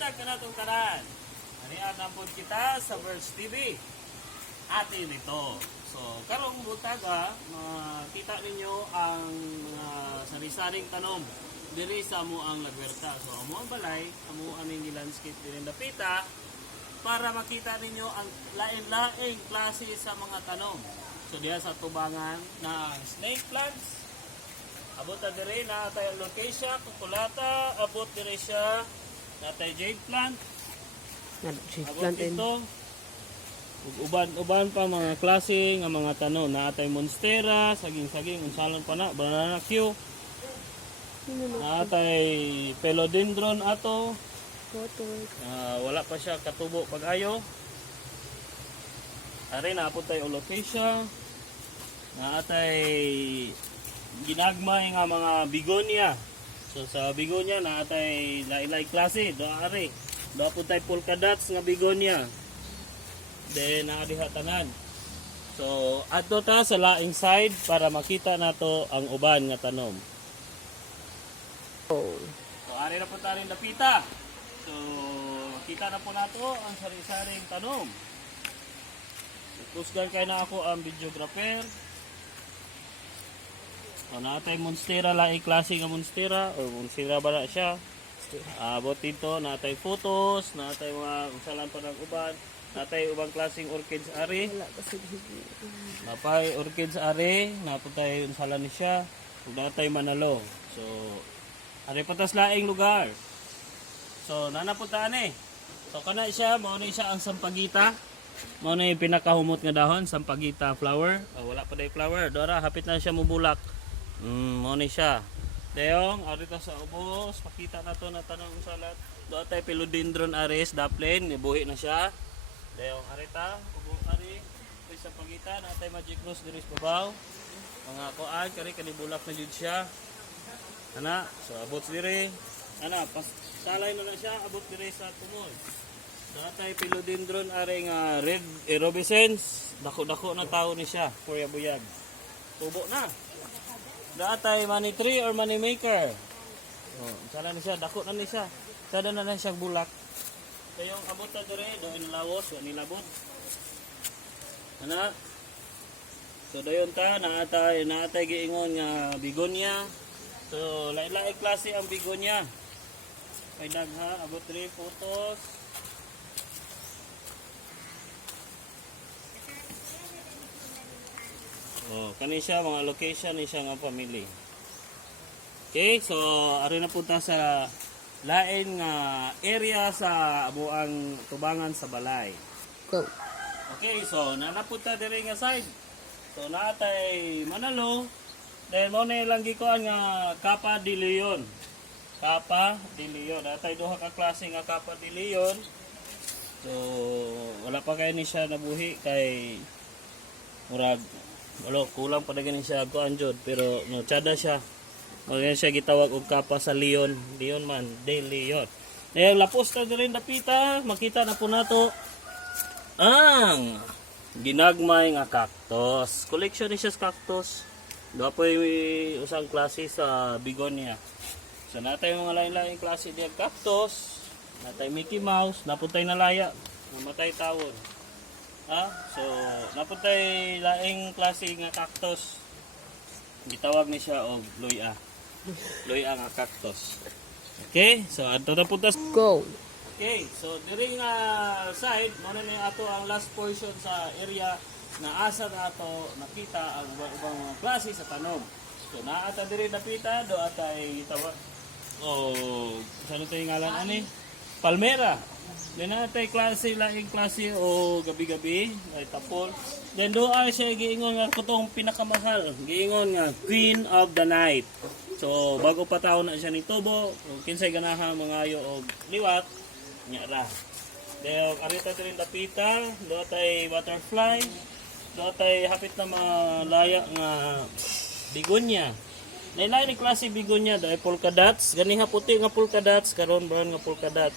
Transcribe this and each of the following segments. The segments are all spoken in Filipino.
buntag ka na itong tanan. Hanian na po kita sa Birds TV. Atin ito. So, karong buntag makita ninyo ang sari-saring tanom diri sa amuang Lagwerta. So, amuang balay, amuang ning landscape din dapita para makita ninyo ang lain-laing klase sa mga tanom. So, diya sa tubangan na snake plants. Abot na dire na tayo alocasia, kukulata, abot dire siya na tayo jade plant. Abot ito. Uban pa mga klase ng mga tanom na atay monstera, saging-saging, unsalon pa na, banana Q. Na atay philodendron ato. Wala pa siya katubo pag-ayo. Ari na apot tayo alocasia. Na atay ginagmay nga mga bigonia. So sa bigonia na atay lain-lain klase, do ari. Do po tay polka dots nga bigonia. Then diha tanan. So adto ta sa laing side para makita nato ang uban nga tanom. So ari na po ta rin dapita. So makita na po nato ang sari-saring tanom. Kusgan kay na ako ang videographer. So, natay monstera, laing klase nga monstera o monstera ba na siya. Abot dito, natay photos, natay mga usalan pa ng uban, natay ubang klaseng orchids ari. Napay orchids ari, naputay usalan ni siya. Ug natay manalo. So, ari patas laing lugar. So, nanapuntaan eh. So, kana siya, mao ni siya ang sampagita. Mao na yung pinakahumot nga dahon, sampagita flower. Wala pa day flower, dora hapit na siya mubulak. Mo ni siya. Dayong arita sa ubos, pakita na to na tanong salat. Do tay philodendron aris daplin, nibuhi na siya. Dayong arita, ubo ari, sa pagitan natay magic rose diri sa babaw. Mga kuan kani kanibulak na jud siya. Ana, so abot diri. Ana, pas salay na siya, abot diri sa tumoy. Natay philodendron ari nga red erubescens, dako-dako na tawo ni siya, buyag. Tubo na. Datay money tree or money maker. Sala ni siya, dako na ni siya. Sada na siya bulak. Kayong abot na dire, do inalawos, nilabot. Ana. So dayon ta naatay giingon nga bigonia. So lain-lain klase ang bigonia. May dagha, abot dire photos. Kani siya mga location ni siya nga family. Okay, so ari na punta sa lain nga area sa abuang tubangan sa balay. Go. Okay, so nanapunta diri nga side. So natay manalo. Then mo na lang gikuan nga Capa de Leon. Capa de Leon. Natay duha ka klase nga Capa de Leon. So wala pa kay ni siya nabuhi kay murag kulang pa na ganin siya kuan jud pero no tsada siya. Magyan siya gitawag og Capa sa Leon. Leon man, de Leon. Eh lapos ta diri dapita, makita na po nato ang ginagmay nga cactus. Collection ni siya sa cactus. Do pa usang klase sa begonia. So natay mga lain-lain klase diya cactus. Natay Mickey Mouse, napuntay na laya, namatay tawon. So napuntay laing klase nga cactus. Gitawag ni siya og loya. Loya nga cactus. Okay, so adto na punta. Go. Okay, so diri nga side mo na ni ato ang last portion sa area na asa na ato nakita ang ubang klase sa tanom. So naata diri napita do atay gitawag sano tay ngalan ani? Palmera. Then natay klase laing klase o gabi-gabi ay tapol. Then doon siya giingon nga kutong pinakamahal, giingon nga Queen of the Night. So bago pa taon na siya ni tubo, kinsay ganahan mangayo og liwat nya ra. Then arita rin dapita, do tay butterfly, do tay hapit na malaya nga bigonia. Lain-lain ni klase bigonia, do ay polka dots, ganiha puti nga polka dots, karon brown nga polka dot.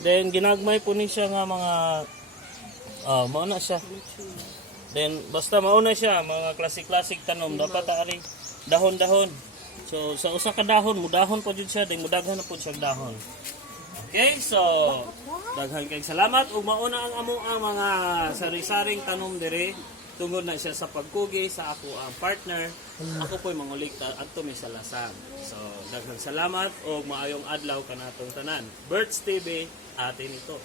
Then ginagmay po ni siya nga mga mauna siya. Then basta mauna siya mga classic tanom dapat ari dahon-dahon. So sa usa ka dahon mudahon po jud siya, then mudaghan na po siya dahon. Okay, so daghang kayong salamat ug mauna ang amo ang mga sari-saring tanom dire tungod na siya sa pagkugi sa ako ang partner. Ako po'y mangulikta adto mi sa lasang. So daghang salamat ug maayong adlaw kanatong tanan. Birds TV atin ito.